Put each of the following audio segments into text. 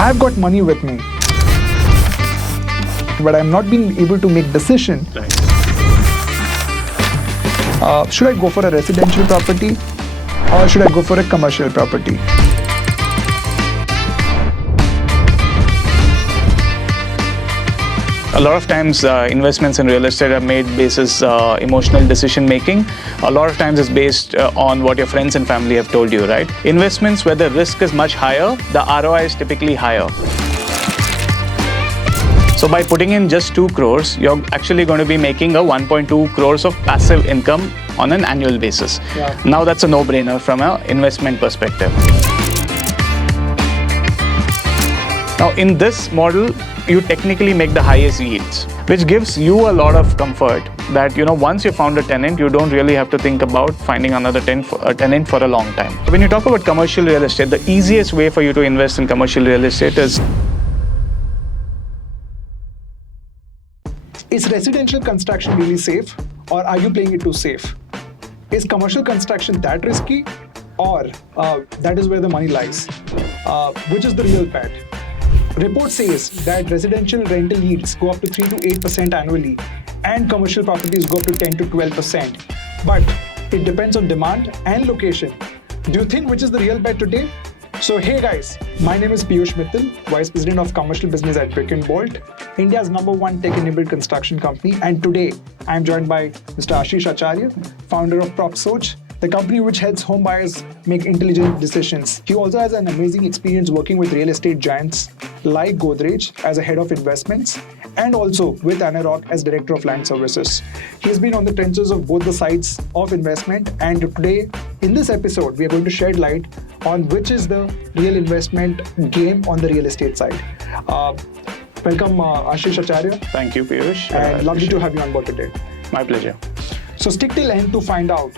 I've got money with me, but I'm not being able to make decision. Right. Should I go for a residential property or should I go for a commercial property? A lot of times investments in real estate are made basis emotional decision making. A lot of times it's based on what your friends and family have told you, right? Investments where the risk is much higher, the ROI is typically higher. So by putting in just 2 crores, you're actually going to be making a 1.2 crores of passive income on an annual basis. Yeah. Now that's a no-brainer from an investment perspective. Now in this model, you technically make the highest yields, which gives you a lot of comfort that, once you found a tenant, you don't really have to think about finding another tenant for a long time. When you talk about commercial real estate, the easiest way for you to invest in commercial real estate is residential construction really safe, or are you playing it too safe? Is commercial construction that risky, or that is where the money lies? Which is the real bet? Report says that residential rental yields go up to 3 to 8% annually and commercial properties go up to 10 to 12%. But it depends on demand and location. Do you think which is the real bet today? So hey guys, my name is Piyush Mittal, Vice President of Commercial Business at Brick & Bolt, India's #1 tech-enabled construction company. And today I'm joined by Mr. Ashish Acharya, founder of Propsoch, the company which helps home buyers make intelligent decisions. He also has an amazing experience working with real estate giants like Godrej as a head of investments and also with NRIs as director of land services. He's been on the trenches of both the sides of investment, and today in this episode we are going to shed light on which is the real investment game on the real estate side. Welcome Ashish Acharya. Thank you, Piyush. And lovely to have you on board today. My pleasure. So stick till end to find out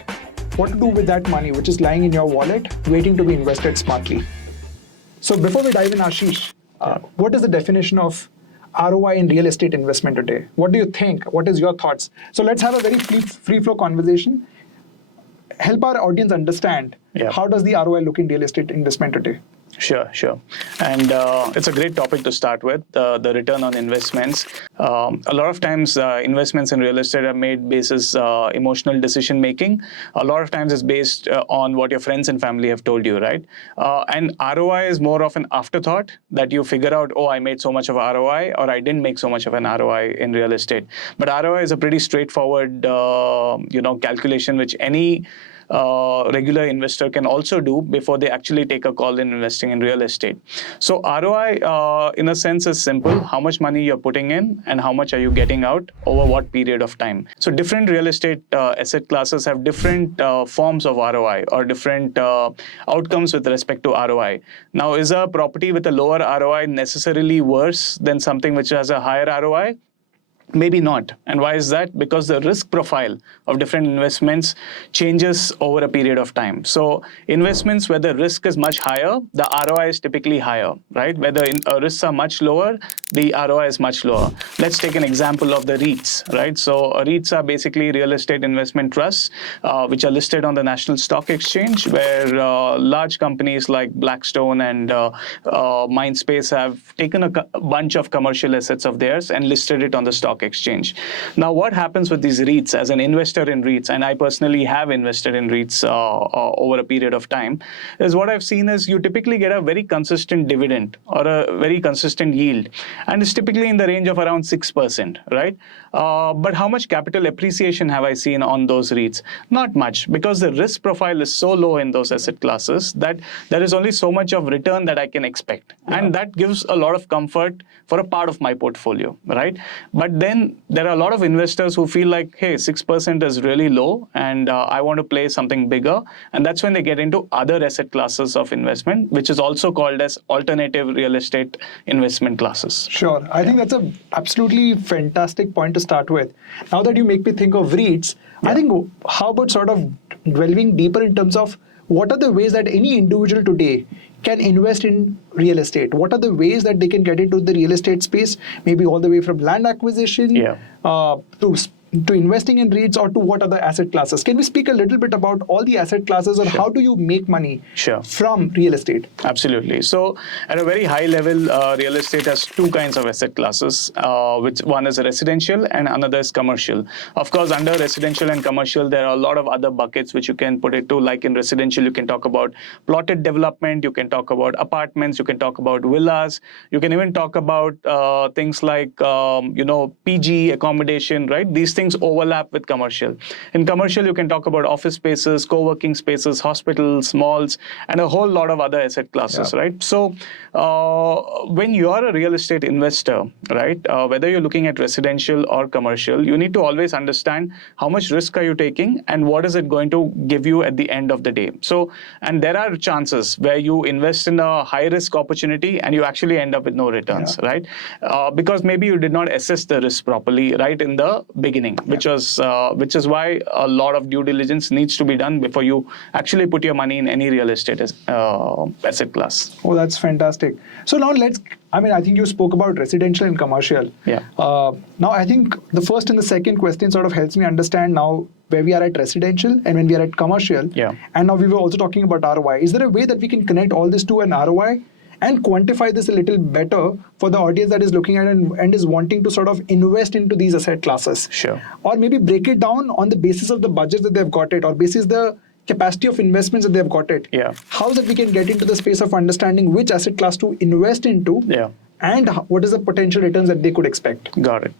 what to do with that money which is lying in your wallet, waiting to be invested smartly. So before we dive in, Ashish, what is the definition of ROI in real estate investment today? What do you think? What is your thoughts? So let's have a very free-flow conversation. Help our audience understand how does the ROI look in real estate investment today? Sure. And it's a great topic to start with, the return on investments. A lot of times investments in real estate are made basis emotional decision making. A lot of times it's based on what your friends and family have told you, right? And ROI is more of an afterthought that you figure out, I made so much of ROI or I didn't make so much of an ROI in real estate. But ROI is a pretty straightforward calculation which any regular investor can also do before they actually take a call in investing in real estate. So ROI, in a sense, is simple. How much money you're putting in and how much are you getting out over what period of time. So different real estate asset classes have different forms of ROI or different outcomes with respect to ROI. Now, is a property with a lower ROI necessarily worse than something which has a higher ROI? Maybe not. And why is that? Because the risk profile of different investments changes over a period of time. So investments where the risk is much higher, the ROI is typically higher, right? Where the risks are much lower, the ROI is much lower. Let's take an example of the REITs, right? So REITs are basically real estate investment trusts, which are listed on the National Stock Exchange, where large companies like Blackstone and Mindspace have taken a bunch of commercial assets of theirs and listed it on the stock exchange. Now, what happens with these REITs as an investor in REITs, and I personally have invested in REITs over a period of time, is what I've seen is you typically get a very consistent dividend or a very consistent yield, and it's typically in the range of around 6%, right? But how much capital appreciation have I seen on those REITs? Not much, because the risk profile is so low in those asset classes that there is only so much of return that I can expect. And that gives a lot of comfort for a part of my portfolio, right? But then there are a lot of investors who feel like, hey, 6% is really low and I want to play something bigger. And that's when they get into other asset classes of investment, which is also called as alternative real estate investment classes. Sure. I think that's a absolutely fantastic point to start with. Now that you make me think of REITs, I think how about sort of delving deeper in terms of what are the ways that any individual today can invest in real estate? What are the ways that they can get into the real estate space? Maybe all the way from land acquisition to to investing in REITs or to what other asset classes? Can we speak a little bit about all the asset classes or how do you make money from real estate? Absolutely. So at a very high level, real estate has two kinds of asset classes, which one is residential and another is commercial. Of course, under residential and commercial, there are a lot of other buckets which you can put it to. Like in residential, you can talk about plotted development, you can talk about apartments, you can talk about villas, you can even talk about things like, PG accommodation, right? These things overlap with commercial. In commercial, you can talk about office spaces, co-working spaces, hospitals, malls, and a whole lot of other asset classes, right? So when you are a real estate investor, right, whether you're looking at residential or commercial, you need to always understand how much risk are you taking and what is it going to give you at the end of the day. So, and there are chances where you invest in a high risk opportunity and you actually end up with no returns, right? Because maybe you did not assess the risk properly right in the beginning, which is why a lot of due diligence needs to be done before you actually put your money in any real estate asset class. Oh, that's fantastic. So now I think you spoke about residential and commercial. Yeah. Now I think the first and the second question sort of helps me understand now where we are at residential and when we are at commercial. Yeah. And now we were also talking about ROI. Is there a way that we can connect all this to an ROI and quantify this a little better for the audience that is looking at and is wanting to sort of invest into these asset classes? Sure. Or maybe break it down on the basis of the budget that they've got it or basis the capacity of investments that they've got it. Yeah. How that we can get into the space of understanding which asset class to invest into. Yeah. And what is the potential returns that they could expect? Got it.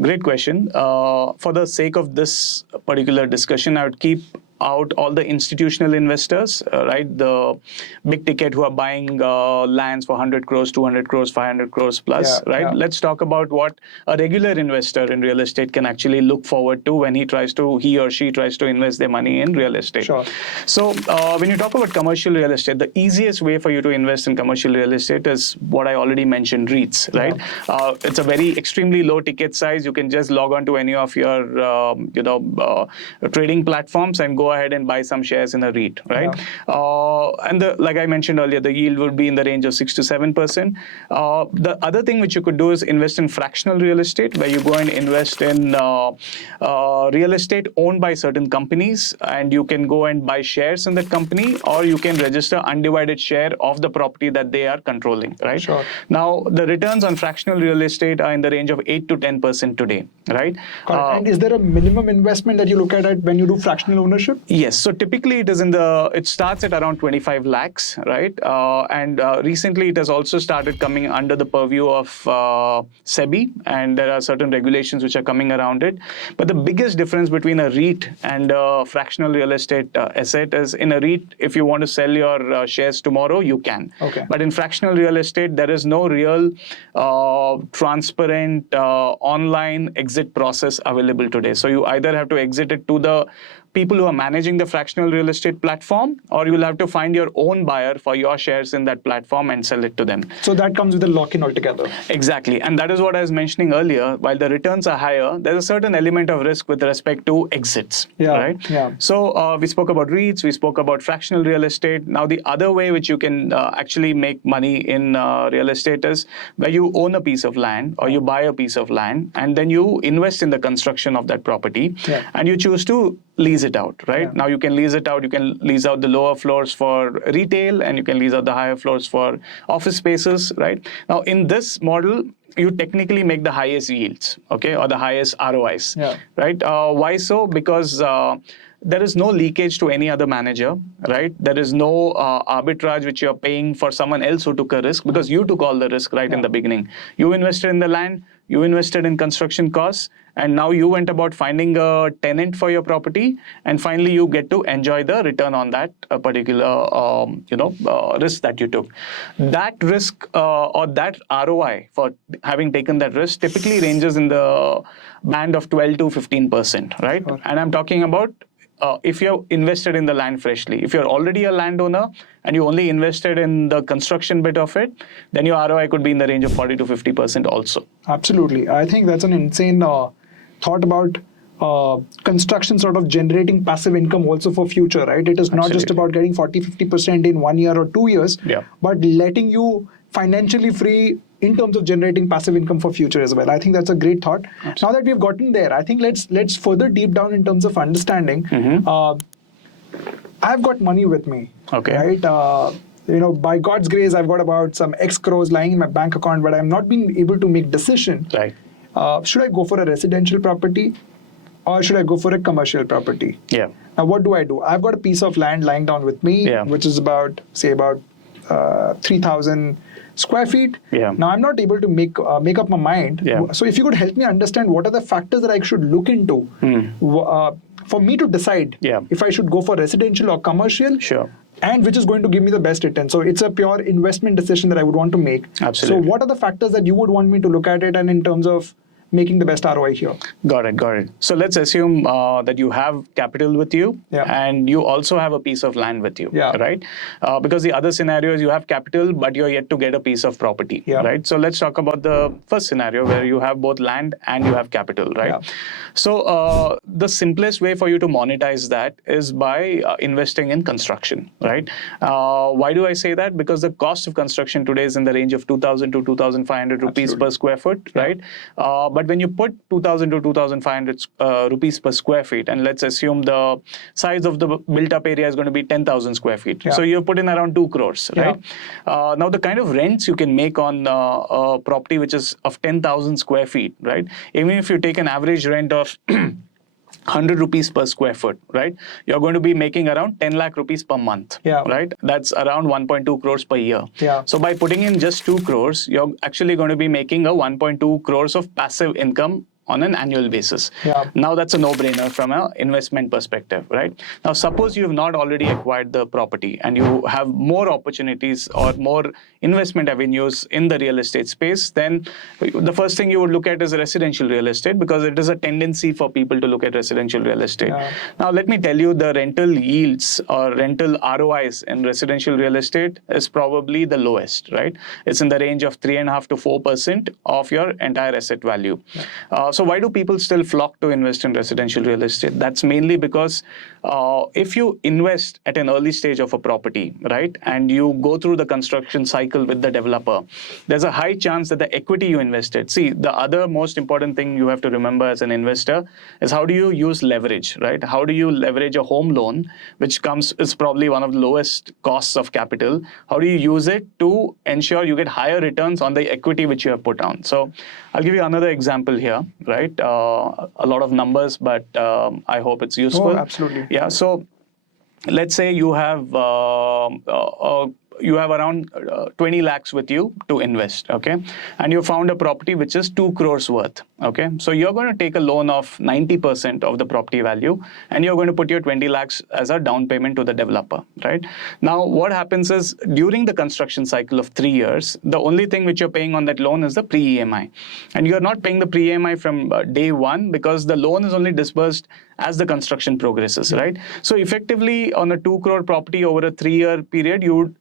Great question. For the sake of this particular discussion, I would keep out all the institutional investors, right? The big ticket who are buying lands for 100 crores, 200 crores, 500 crores plus, right? Yeah. Let's talk about what a regular investor in real estate can actually look forward to when he or she tries to invest their money in real estate. Sure. So when you talk about commercial real estate, the easiest way for you to invest in commercial real estate is what I already mentioned, REITs, right? Yeah. It's a very extremely low ticket size. You can just log on to any of your, trading platforms and go ahead and buy some shares in a REIT, right? Yeah. And like I mentioned earlier, the yield would be in the range of 6 to 7%. The other thing which you could do is invest in fractional real estate, where you go and invest in real estate owned by certain companies, and you can go and buy shares in that company, or you can register undivided share of the property that they are controlling, right? Sure. Now, the returns on fractional real estate are in the range of 8 to 10% today, right? And is there a minimum investment that you look at when you do fractional ownership? Yes. So typically it starts at around 25 lakhs, right? And recently it has also started coming under the purview of SEBI, and there are certain regulations which are coming around it. But the biggest difference between a REIT and a fractional real estate asset is, in a REIT, if you want to sell your shares tomorrow, you can. Okay. But in fractional real estate, there is no real transparent online exit process available today. So you either have to exit it to the people who are managing the fractional real estate platform, or you'll have to find your own buyer for your shares in that platform and sell it to them. So that comes with a lock-in altogether. Exactly. And that is what I was mentioning earlier. While the returns are higher, there's a certain element of risk with respect to exits, right? Yeah. So we spoke about REITs, we spoke about fractional real estate. Now, the other way which you can actually make money in real estate is where you own a piece of land, or you buy a piece of land, and then you invest in the construction of that property, and you choose to lease it out, right? Now you can lease it out. You can lease out the lower floors for retail, and you can lease out the higher floors for office spaces, right? Now, in this model, you technically make the highest yields, okay, or the highest ROIs, right? Why so? Because there is no leakage to any other manager, right? There is no arbitrage which you're paying for someone else who took a risk, because you took all the risk right in the beginning. You invested in the land, you invested in construction costs, and now you went about finding a tenant for your property, and finally you get to enjoy the return on that particular risk that you took. That risk or that ROI for having taken that risk typically ranges in the band of 12 to 15%, right? Sure. And I'm talking about if you're invested in the land freshly. If you're already a landowner and you only invested in the construction bit of it, then your ROI could be in the range of 40 to 50% also. Absolutely. I think that's an insane thought about construction sort of generating passive income also for future, right? It is not just about getting 40-50% in 1 year or 2 years, but letting you financially free in terms of generating passive income for future as well. I think that's a great thought. Now that we've gotten there, I think let's further deep down in terms of understanding. I've got money with me, right? By God's grace, I've got about some X crores lying in my bank account, but I'm not being able to make decision. Right. Should I go for a residential property or should I go for a commercial property? Yeah. Now, what do? I've got a piece of land lying down with me, which is about 3,000 square feet. Yeah. Now, I'm not able to make up my mind. Yeah. So if you could help me understand what are the factors that I should look into for me to decide if I should go for residential or commercial. Sure. And which is going to give me the best return. So it's a pure investment decision that I would want to make. Absolutely. So what are the factors that you would want me to look at it and in terms of making the best ROI here? Got it. So let's assume that you have capital with you and you also have a piece of land with you, right? Because the other scenario is you have capital, but you're yet to get a piece of property, right? So let's talk about the first scenario where you have both land and you have capital, right? So the simplest way for you to monetize that is by investing in construction, right? Why do I say that? Because the cost of construction today is in the range of 2,000 to 2,500 rupees per square foot, right? But when you put 2,000 to 2,500 rupees per square feet, and let's assume the size of the built-up area is going to be 10,000 square feet. So you put in around 2 crores, right? Now, the kind of rents you can make on a property which is of 10,000 square feet, right? Even if you take an average rent of 100 rupees per square foot, right? You're going to be making around 10 lakh rupees per month, right? That's around 1.2 crores per year. So by putting in just 2 crores, you're actually going to be making a 1.2 crores of passive income on an annual basis. Now that's a no-brainer from an investment perspective, right? Now suppose you have not already acquired the property and you have more opportunities or more investment avenues in the real estate space, then the first thing you would look at is residential real estate, because it is a tendency for people to look at residential real estate. Now let me tell you, the rental yields or rental ROIs in residential real estate is probably the lowest, right? It's in the range of 3.5% to 4% of your entire asset value. So why do people still flock to invest in residential real estate? That's mainly because if you invest at an early stage of a property, right, and you go through the construction cycle with the developer, there's a high chance that the equity you invested. See, the other most important thing you have to remember as an investor is how do you use leverage, right? How do you leverage a home loan, which is probably one of the lowest costs of capital? How do you use it to ensure you get higher returns on the equity which you have put on? So I'll give you another example here, right? A lot of numbers, but I hope it's useful. Oh, absolutely. Yeah. So let's say you have around 20 lakhs with you to invest, okay? And you found a property which is 2 crores worth, okay? So you're going to take a loan of 90% of the property value, and you're going to put your 20 lakhs as a down payment to the developer, right? Now, what happens is during the construction cycle of 3 years, the only thing which you're paying on that loan is the pre-EMI. And you're not paying the pre-EMI from day one, because the loan is only disbursed as the construction progresses, right? So effectively, on a 2 crore property over a 3-year period, you would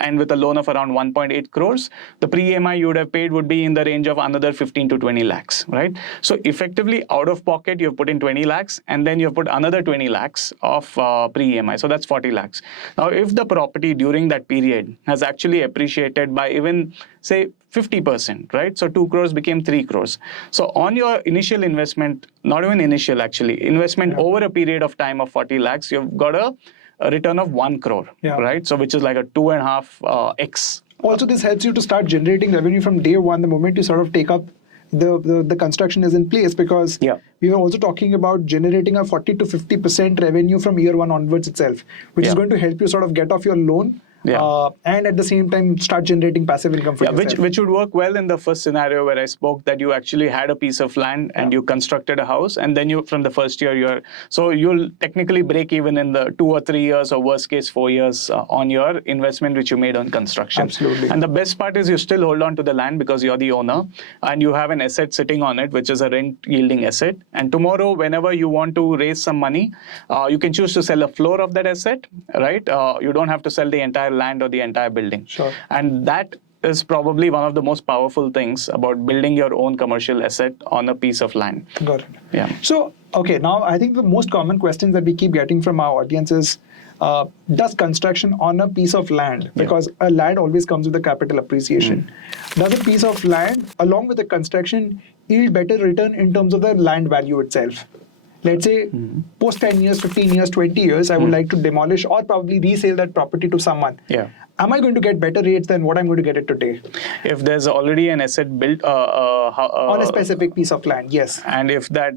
and with a loan of around 1.8 crores, the pre-EMI you would have paid would be in the range of another 15 to 20 lakhs, right? So effectively, out of pocket, you've put in 20 lakhs, and then you've put another 20 lakhs of pre-EMI. So that's 40 lakhs. Now, if the property during that period has actually appreciated by even, say, 50%, right? So 2 crores became 3 crores. So on your initial investment, not even initial actually, investment over a period of time of 40 lakhs, you've got a return of 1 crore, right? So which is like a 2.5x. Also, this helps you to start generating revenue from day one, the moment you sort of take up the construction is in place, because we were also talking about generating a 40 to 50% revenue from year one onwards itself, which is going to help you sort of get off your loan. And at the same time start generating passive income for yourself. Which would work well in the first scenario where I spoke that you actually had a piece of land and you constructed a house, and then you from the first year you'll technically break even in the 2 or 3 years, or worst case 4 years on your investment which you made on construction. Absolutely. And the best part is you still hold on to the land because you're the owner, and you have an asset sitting on it which is a rent yielding asset, and tomorrow whenever you want to raise some money, you can choose to sell a floor of that asset, right? You don't have to sell the entire land or the entire building. And that is probably one of the most powerful things about building your own commercial asset on a piece of land. Got it. So Okay, now I think the most common questions that we keep getting from our audience is, does construction on a piece of land, because a land always comes with a capital appreciation, does a piece of land along with the construction yield better return in terms of the land value itself? Let's say post 10 years, 15 years, 20 years, I would like to demolish or probably resale that property to someone. Yeah. Am I going to get better rates than what I'm going to get it today? If there's already an asset built On a specific piece of land, yes. And if that,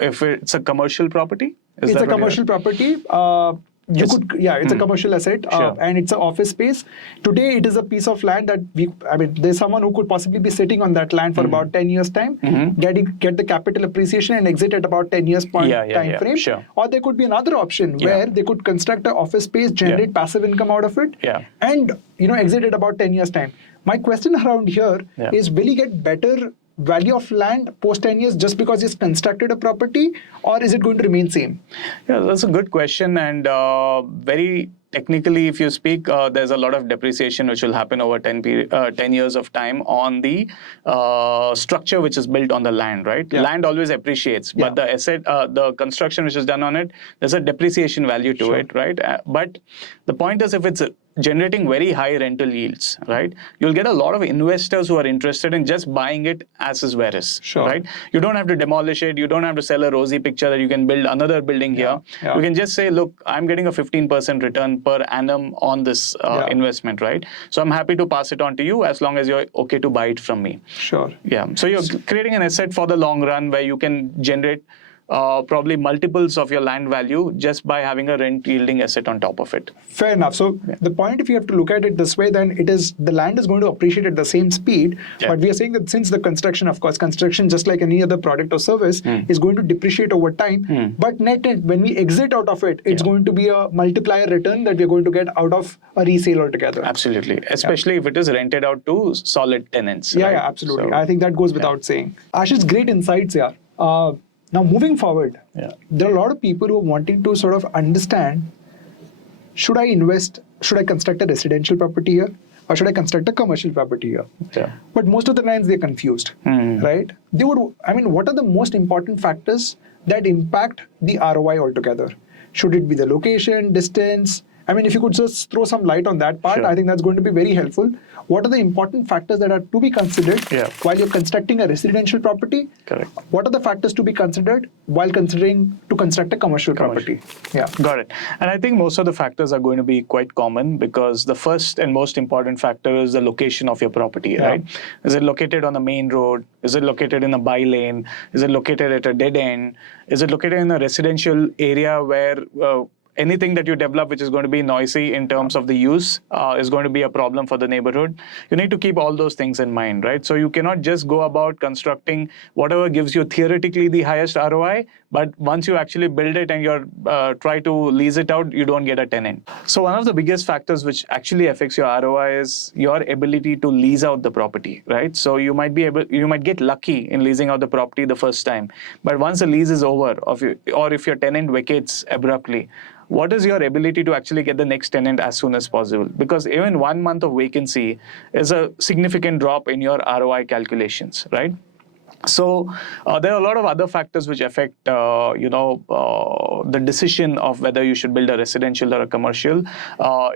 if it's a commercial property, it's a commercial property. It's a commercial asset, and it's an office space. Today, it is a piece of land that there's someone who could possibly be sitting on that land for about 10 years time, get the capital appreciation and exit at about 10 years time frame. Sure. Or there could be another option where they could construct an office space, generate passive income out of it, and exit at about 10 years time. My question around here is, will he get better value of land post 10 years just because he's constructed a property, or is it going to remain same? Yeah, that's a good question, and very technically, if you speak, there's a lot of depreciation which will happen over 10 years of time on the structure which is built on the land, right? Yeah. Land always appreciates, but the asset, the construction which is done on it, there's a depreciation value to it, right? But the point is, if it's generating very high rental yields, right? You'll get a lot of investors who are interested in just buying it as is where is, right? You don't have to demolish it. You don't have to sell a rosy picture that you can build another building here. You can just say, look, I'm getting a 15% return per annum on this investment, right? So I'm happy to pass it on to you as long as you're okay to buy it from me. Sure. Yeah. So you're creating an asset for the long run where you can generate probably multiples of your land value just by having a rent yielding asset on top of it. Fair enough. So the point, if you have to look at it this way, then it is the land is going to appreciate at the same speed. But we are saying that since the construction, of course, construction, just like any other product or service, is going to depreciate over time. But net, when we exit out of it, it's going to be a multiplier return that we're going to get out of a resale altogether. Absolutely. Especially if it is rented out to solid tenants. Yeah, right? yeah, absolutely. So, I think that goes without saying. Ashish, great insights here. Now, moving forward, there are a lot of people who are wanting to sort of understand, should I construct a residential property here, or should I construct a commercial property here? Yeah. But most of the times they're confused, right? What are the most important factors that impact the ROI altogether? Should it be the location, distance? If you could just throw some light on that part, I think that's going to be very helpful. What are the important factors that are to be considered while you're constructing a residential property? Correct. What are the factors to be considered while considering to construct a commercial property? Yeah. Got it. And I think most of the factors are going to be quite common, because the first and most important factor is the location of your property, right? Is it located on a main road? Is it located in a by lane? Is it located at a dead end? Is it located in a residential area where anything that you develop which is going to be noisy in terms of the use is going to be a problem for the neighborhood? You need to keep all those things in mind, right? So you cannot just go about constructing whatever gives you theoretically the highest ROI, but once you actually build it and you're try to lease it out, you don't get a tenant. So one of the biggest factors which actually affects your ROI is your ability to lease out the property, right? So you might get lucky in leasing out the property the first time, but once the lease is over, or if your tenant vacates abruptly, what is your ability to actually get the next tenant as soon as possible? Because even 1 month of vacancy is a significant drop in your ROI calculations, right? So there are a lot of other factors which affect, the decision of whether you should build a residential or a commercial.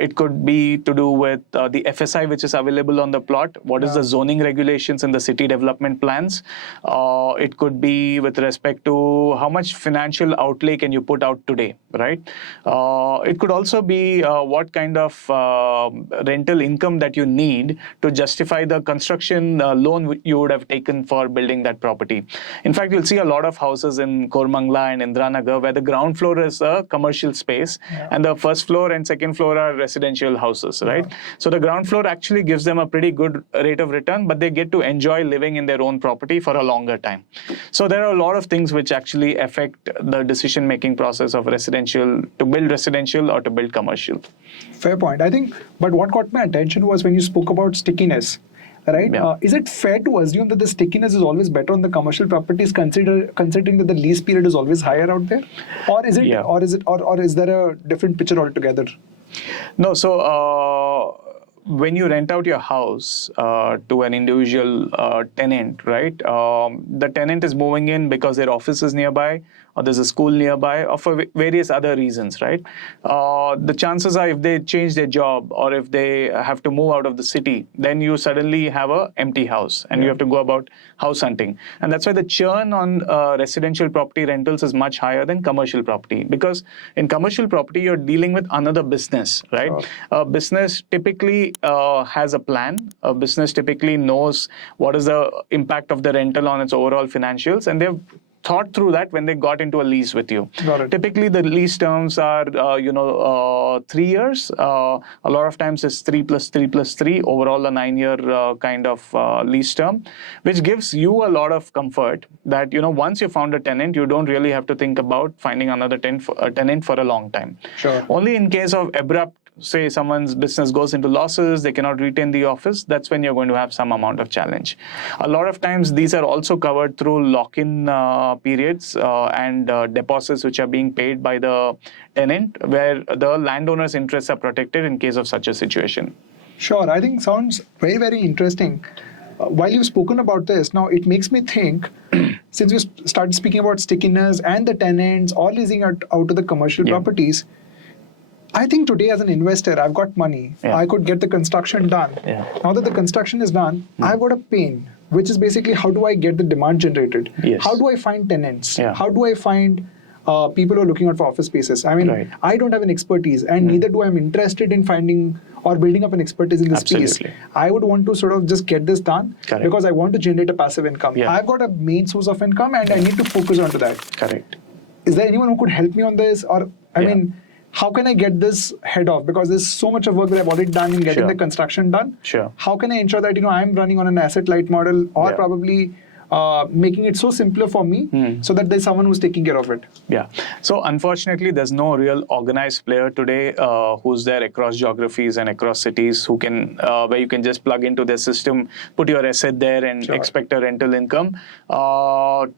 It could be to do with the FSI which is available on the plot. What is the zoning regulations and the city development plans? It could be with respect to how much financial outlay can you put out today, right? It could also be what kind of rental income that you need to justify the construction loan you would have taken for building that property. In fact, you'll see a lot of houses in Kormangla and Indranagar where the ground floor is a commercial space and the first floor and second floor are residential houses, right? So the ground floor actually gives them a pretty good rate of return, but they get to enjoy living in their own property for a longer time. So there are a lot of things which actually affect the decision-making process of residential, to build residential or to build commercial. Fair point. I think, but what caught my attention was when you spoke about stickiness. Right? Yeah. Is it fair to assume that the stickiness is always better on the commercial properties, considering that the lease period is always higher out there, or is it, or is there a different picture altogether? No. So when you rent out your house to an individual tenant, right? The tenant is moving in because their office is nearby, or there's a school nearby, or for various other reasons, right? The chances are, if they change their job or if they have to move out of the city, then you suddenly have an empty house and you have to go about house hunting. And that's why the churn on residential property rentals is much higher than commercial property, because in commercial property, you're dealing with another business, right? Sure. A business typically has a plan. A business typically knows what is the impact of the rental on its overall financials, and they've thought through that when they got into a lease with you. Got it. Typically, the lease terms are, 3 years. A lot of times it's 3 plus 3 plus 3, overall a 9-year kind of lease term, which gives you a lot of comfort that, once you found a tenant, you don't really have to think about finding another tenant for a long time. Sure. Only in case of abrupt, say someone's business goes into losses, they cannot retain the office, that's when you're going to have some amount of challenge. A lot of times these are also covered through lock-in periods and deposits which are being paid by the tenant, where the landowner's interests are protected in case of such a situation. Sure, I think sounds very, very interesting. While you've spoken about this, now it makes me think, since you started speaking about stickiness and the tenants, all leasing out to the commercial properties, I think today as an investor, I've got money. Yeah. I could get the construction done. Yeah. Now that the construction is done, I've got a pain, which is basically how do I get the demand generated? Yes. How do I find tenants? Yeah. How do I find people who are looking out for office spaces? I mean, Right. I don't have an expertise, and neither do I'm interested in finding or building up an expertise in this space. Absolutely. I would want to sort of just get this done Correct. because I want to generate a passive income. Yeah. I've got a main source of income and I need to focus onto that. Correct. Is there anyone who could help me on this? Or, I mean, how can I get this head off? Because there's so much of work that I've already done in getting Sure. the construction done. Sure. How can I ensure that, I'm running on an asset light model, or probably making it so simpler for me so that there's someone who's taking care of it? Yeah. So unfortunately, there's no real organized player today who's there across geographies and across cities who can, where you can just plug into their system, put your asset there and Sure. expect a rental income.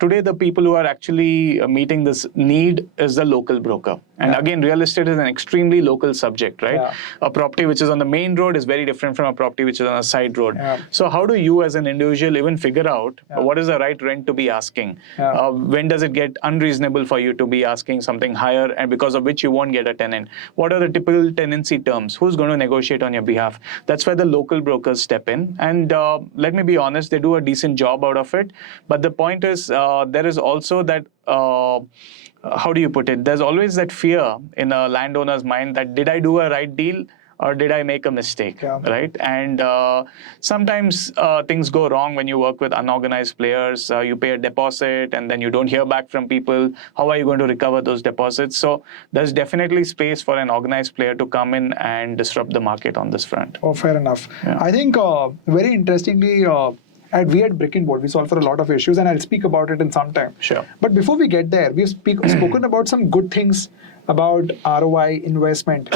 Today, the people who are actually meeting this need is the local broker. And again, real estate is an extremely local subject, right? Yeah. A property which is on the main road is very different from a property which is on a side road. Yeah. So how do you as an individual even figure out what is the right rent to be asking? Yeah. When does it get unreasonable for you to be asking something higher, and because of which you won't get a tenant? What are the typical tenancy terms? Who's going to negotiate on your behalf? That's where the local brokers step in. And let me be honest, they do a decent job out of it. But the point is, there is also that how do you put it? There's always that fear in a landowner's mind that did I do a right deal or did I make a mistake, right? And sometimes things go wrong when you work with unorganized players. You pay a deposit and then you don't hear back from people. How are you going to recover those deposits? So there's definitely space for an organized player to come in and disrupt the market on this front. Oh, fair enough. Yeah. I think very interestingly, we at Brick and Board, we solve for a lot of issues, and I'll speak about it in some time. Sure. But before we get there, we've spoken about some good things about ROI investment,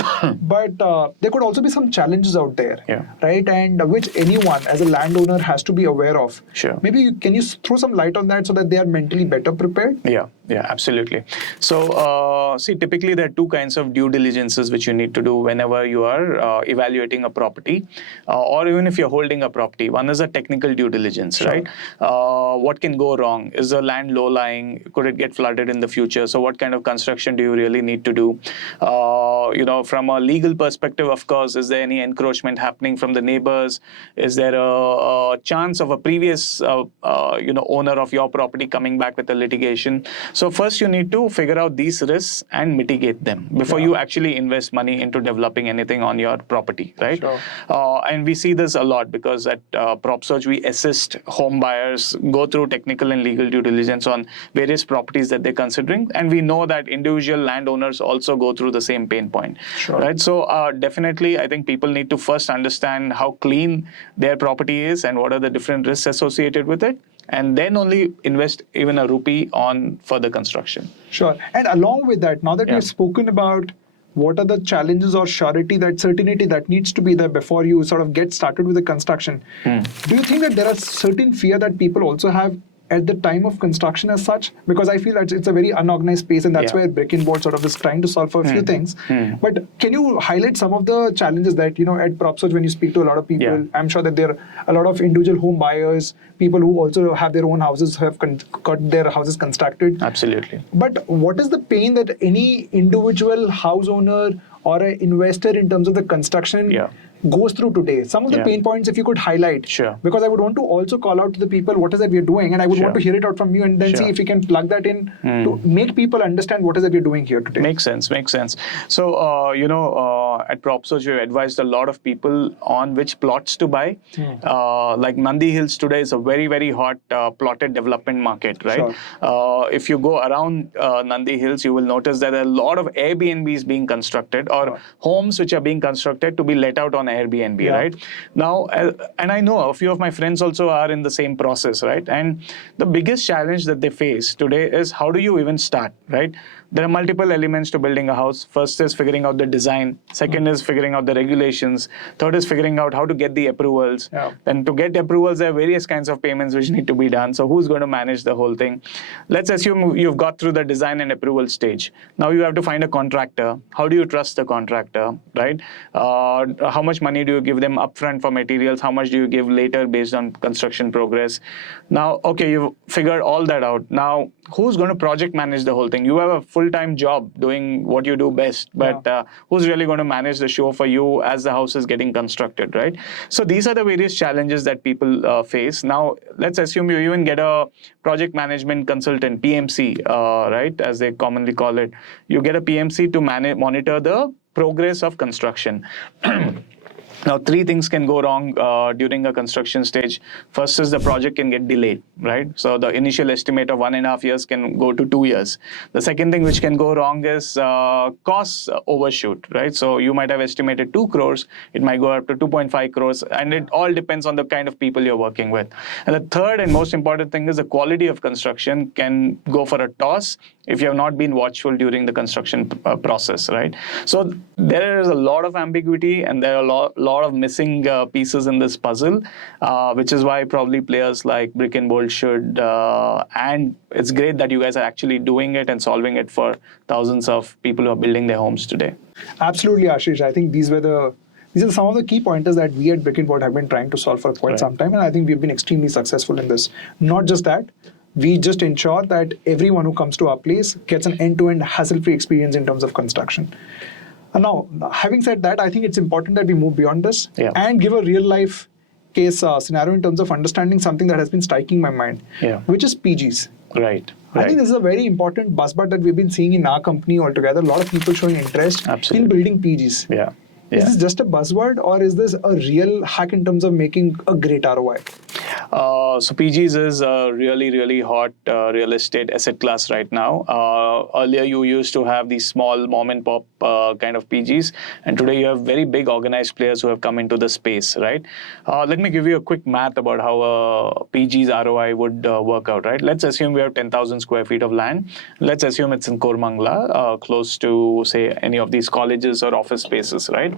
but there could also be some challenges out there, right? And which anyone as a landowner has to be aware of. Sure. Maybe can you throw some light on that so that they are mentally better prepared? Yeah, absolutely. So, see, typically there are two kinds of due diligences which you need to do whenever you are evaluating a property, or even if you're holding a property. One is a technical due diligence, right? What can go wrong? Is the land low-lying? Could it get flooded in the future? So what kind of construction do you really need to do? From a legal perspective, of course, is there any encroachment happening from the neighbors? Is there a chance of a previous owner of your property coming back with a litigation? So first you need to figure out these risks and mitigate them before you actually invest money into developing anything on your property, right? Sure. And we see this a lot because at Propsoch, we assist home buyers go through technical and legal due diligence on various properties that they're considering. And we know that individual landowners also go through the same pain point, right? So definitely, I think people need to first understand how clean their property is and what are the different risks associated with it, and then only invest even a rupee on further construction. Sure. And along with that, now that we've spoken about what are the challenges or certainty that needs to be there before you sort of get started with the construction, do you think that there are certain fear that people also have at the time of construction as such? Because I feel that it's a very unorganized space, and that's where brick and board sort of is trying to solve for a few things. But can you highlight some of the challenges that, at Propsoch, when you speak to a lot of people, I'm sure that there are a lot of individual home buyers, people who also have their own houses, have got their houses constructed. Absolutely. But what is the pain that any individual house owner or an investor in terms of the construction goes through today? Some of the pain points, if you could highlight. Sure. Because I would want to also call out to the people what is that we're doing, and I would want to hear it out from you, and then see if we can plug that in to make people understand what is that we're doing here today. Makes sense. So, at Propsoch, we've advised a lot of people on which plots to buy. Like Nandi Hills today is a very, very hot plotted development market, right? Sure. If you go around Nandi Hills, you will notice that there are a lot of Airbnbs being constructed, or homes which are being constructed to be let out on Airbnb, right? Now, and I know a few of my friends also are in the same process, right? And the biggest challenge that they face today is how do you even start, right? There are multiple elements to building a house. First is figuring out the design. Second is figuring out the regulations. Third is figuring out how to get the approvals. And to get approvals, there are various kinds of payments which need to be done. So who's going to manage the whole thing? Let's assume you've got through the design and approval stage. Now you have to find a contractor. How do you trust the contractor, right? How much money do you give them upfront for materials? How much do you give later based on construction progress? Now, okay, you've figured all that out. Now, who's going to project manage the whole thing? You have a full-time job doing what you do best, but who's really going to manage the show for you as the house is getting constructed, right? So these are the various challenges that people face. Now, let's assume you even get a project management consultant, PMC, right, as they commonly call it. You get a PMC to monitor the progress of construction. Now, three things can go wrong during a construction stage. First is the project can get delayed, right? So the initial estimate of 1.5 years can go to 2 years. The second thing which can go wrong is costs overshoot, right? So you might have estimated 2 crores, it might go up to 2.5 crores, and it all depends on the kind of people you're working with. And the third and most important thing is the quality of construction can go for a toss if you have not been watchful during the construction process, right? So there is a lot of ambiguity, and there are a lot of missing pieces in this puzzle, which is why probably players like Brick and Bolt should, and it's great that you guys are actually doing it and solving it for thousands of people who are building their homes today. Absolutely, Ashish. I think these are some of the key pointers that we at Brick and Bolt have been trying to solve for quite some time, and I think we've been extremely successful in this. Not just that, we just ensure that everyone who comes to our place gets an end-to-end hassle-free experience in terms of construction. And now, having said that, I think it's important that we move beyond this and give a real-life case scenario in terms of understanding something that has been striking my mind, which is PGs. Right. I think this is a very important buzzword that we've been seeing in our company altogether. A lot of people showing interest in building PGs. Is this just a buzzword, or is this a real hack in terms of making a great ROI? So PGs is a really, really hot real estate asset class right now. Earlier, you used to have these small mom and pop kind of PGs, and today you have very big organized players who have come into the space, right? Let me give you a quick math about how a PG's ROI would work out, right? Let's assume we have 10,000 square feet of land. Let's assume it's in Kormangla, close to, say, any of these colleges or office spaces, right?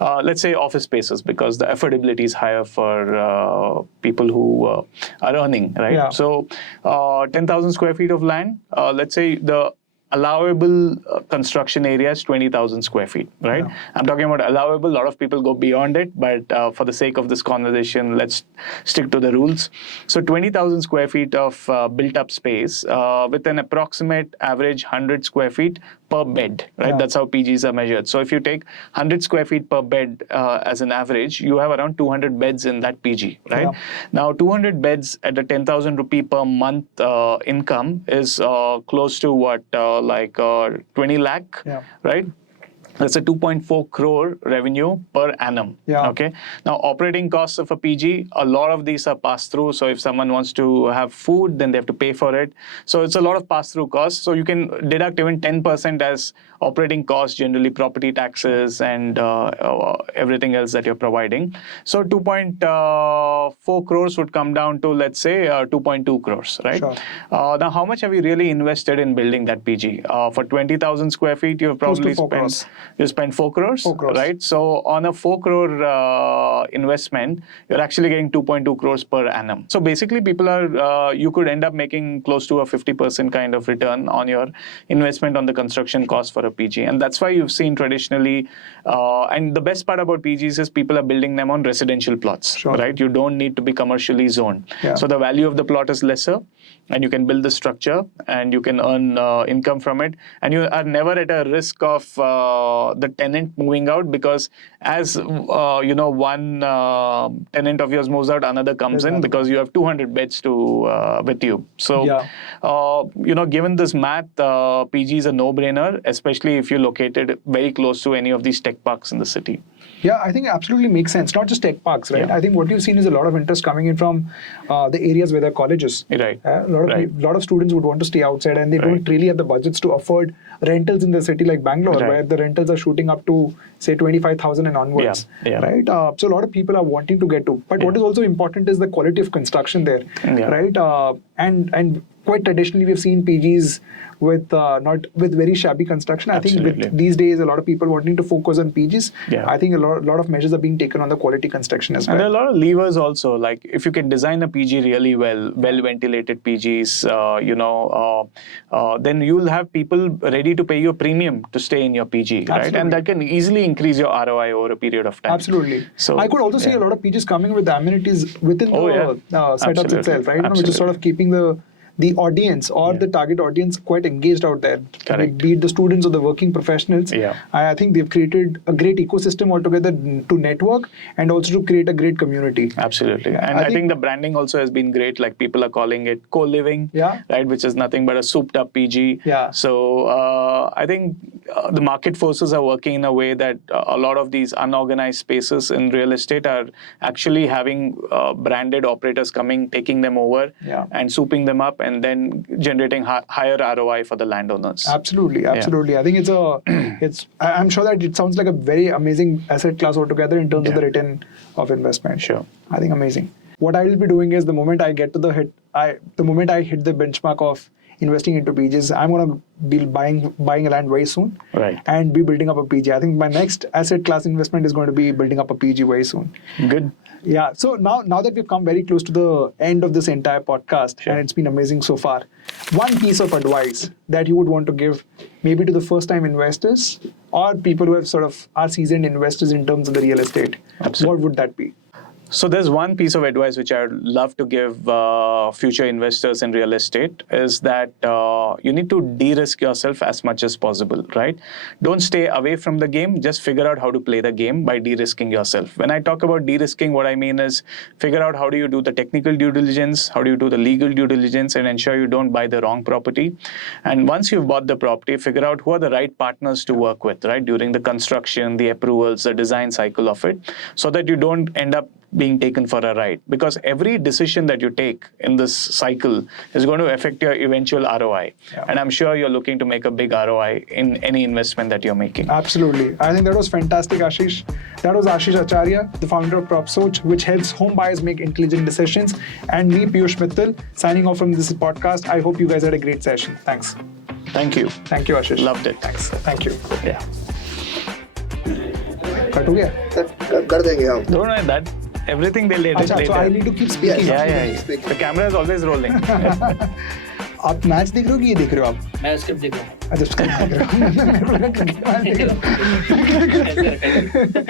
Let's say office spaces, because the affordability is higher for people who are earning, right? So 10,000 square feet of land, let's say the allowable construction area is 20,000 square feet, right? I'm talking about allowable. A lot of people go beyond it, but for the sake of this conversation, let's stick to the rules. So 20,000 square feet of built-up space with an approximate average 100 square feet per bed, right? That's how PGs are measured. So if you take 100 square feet per bed as an average, you have around 200 beds in that PG, right? Now, 200 beds at a 10,000 rupee per month income is close to what, like 20 lakh, right? That's a 2.4 crore revenue per annum. Okay. Now, operating costs of a PG, a lot of these are passed through. So if someone wants to have food, then they have to pay for it. So it's a lot of pass-through costs. So you can deduct even 10% as operating costs, generally property taxes and everything else that you're providing. So 2.4 crores would come down to, let's say, 2.2 crores, right? Now, how much have you really invested in building that PG? For 20,000 square feet, you've probably spent you spend 4 crores, 4 crores. right? So on a 4 crore investment, you're actually getting 2.2 crores per annum. So basically, people are, you could end up making close to a 50% kind of return on your investment on the construction cost for a PG. And that's why you've seen traditionally, and the best part about PGs is people are building them on residential plots, Sure. right? You don't need to be commercially zoned. Yeah. So the value of the plot is lesser, and you can build the structure and you can earn income from it. And you are never at a risk of the tenant moving out, because as one tenant of yours moves out, another comes in, because you have 200 beds to with you. So, given this math, PG is a no-brainer, especially if you're located very close to any of these tech parks in the city. Yeah, I think it absolutely makes sense. Not just tech parks, right? Yeah. I think what you've seen is a lot of interest coming in from the areas where there are colleges. Right. A lot of students would want to stay outside, and they don't really have the budgets to afford rentals in the city like Bangalore, where the rentals are shooting up to, say, 25,000 and onwards. Yeah. Right? So a lot of people are wanting to get to. But what is also important is the quality of construction there, right? And quite traditionally, we've seen PGs with not with very shabby construction. I think with these days, a lot of people wanting to focus on PGs. Yeah. I think a lot of measures are being taken on the quality construction as well. And there are a lot of levers also. Like if you can design a PG really well ventilated PGs, then you will have people ready to pay you a premium to stay in your PG, right? And that can easily increase your ROI over a period of time. Absolutely. So I could also see a lot of PGs coming with amenities within the setups itself, right? Which is sort of keeping the audience or the target audience quite engaged out there. Correct. Be it the students or the working professionals. Yeah. I think they've created a great ecosystem altogether to network and also to create a great community. Absolutely. And I think the branding also has been great. Like people are calling it co-living, right? Which is nothing but a souped up PG. Yeah. So I think the market forces are working in a way that a lot of these unorganized spaces in real estate are actually having branded operators coming, taking them over and souping them up, and then generating higher ROI for the landowners. Absolutely. I think I'm sure that it sounds like a very amazing asset class altogether in terms of the return of investment. Sure. I think amazing. What I will be doing is the moment I hit the benchmark of investing into PGs, I'm going to be buying a land very soon, right, and be building up a PG. I think my next asset class investment is going to be building up a PG very soon. Good. Yeah. So now that we've come very close to the end of this entire podcast, and it's been amazing so far, one piece of advice that you would want to give maybe to the first-time investors or people who have sort of are seasoned investors in terms of the real estate, what would that be? So there's one piece of advice which I would love to give future investors in real estate is that you need to de-risk yourself as much as possible, right? Don't stay away from the game. Just figure out how to play the game by de-risking yourself. When I talk about de-risking, what I mean is figure out how do you do the technical due diligence, how do you do the legal due diligence, and ensure you don't buy the wrong property. And once you've bought the property, figure out who are the right partners to work with, right? During the construction, the approvals, the design cycle of it, so that you don't end up being taken for a ride, because every decision that you take in this cycle is going to affect your eventual ROI. And I'm sure you're looking to make a big ROI in any investment that you're making. Absolutely. I think that was fantastic, Ashish. That was Ashish Acharya, the founder of Propsoch, which helps home buyers make intelligent decisions. And me, Piyush Mittal, signing off from this podcast. I hope you guys had a great session. Thanks. Thank you. Thank you, Ashish. Loved it. Thanks. Thank you. Yeah. Cut हो गया? कर देंगे हम. Don't worry that. Everything they later. अच्छा, so I need to keep speaking. Yeah. The camera is always rolling. आप match देख रहे हो कि ये देख रहे हो आप? मैं स्क्रिप्ट देख रहा हूँ. अच्छा, स्क्रिप्ट देख रहे हो. मेरे को लगा क्रिकेट मैच देख रहे हो.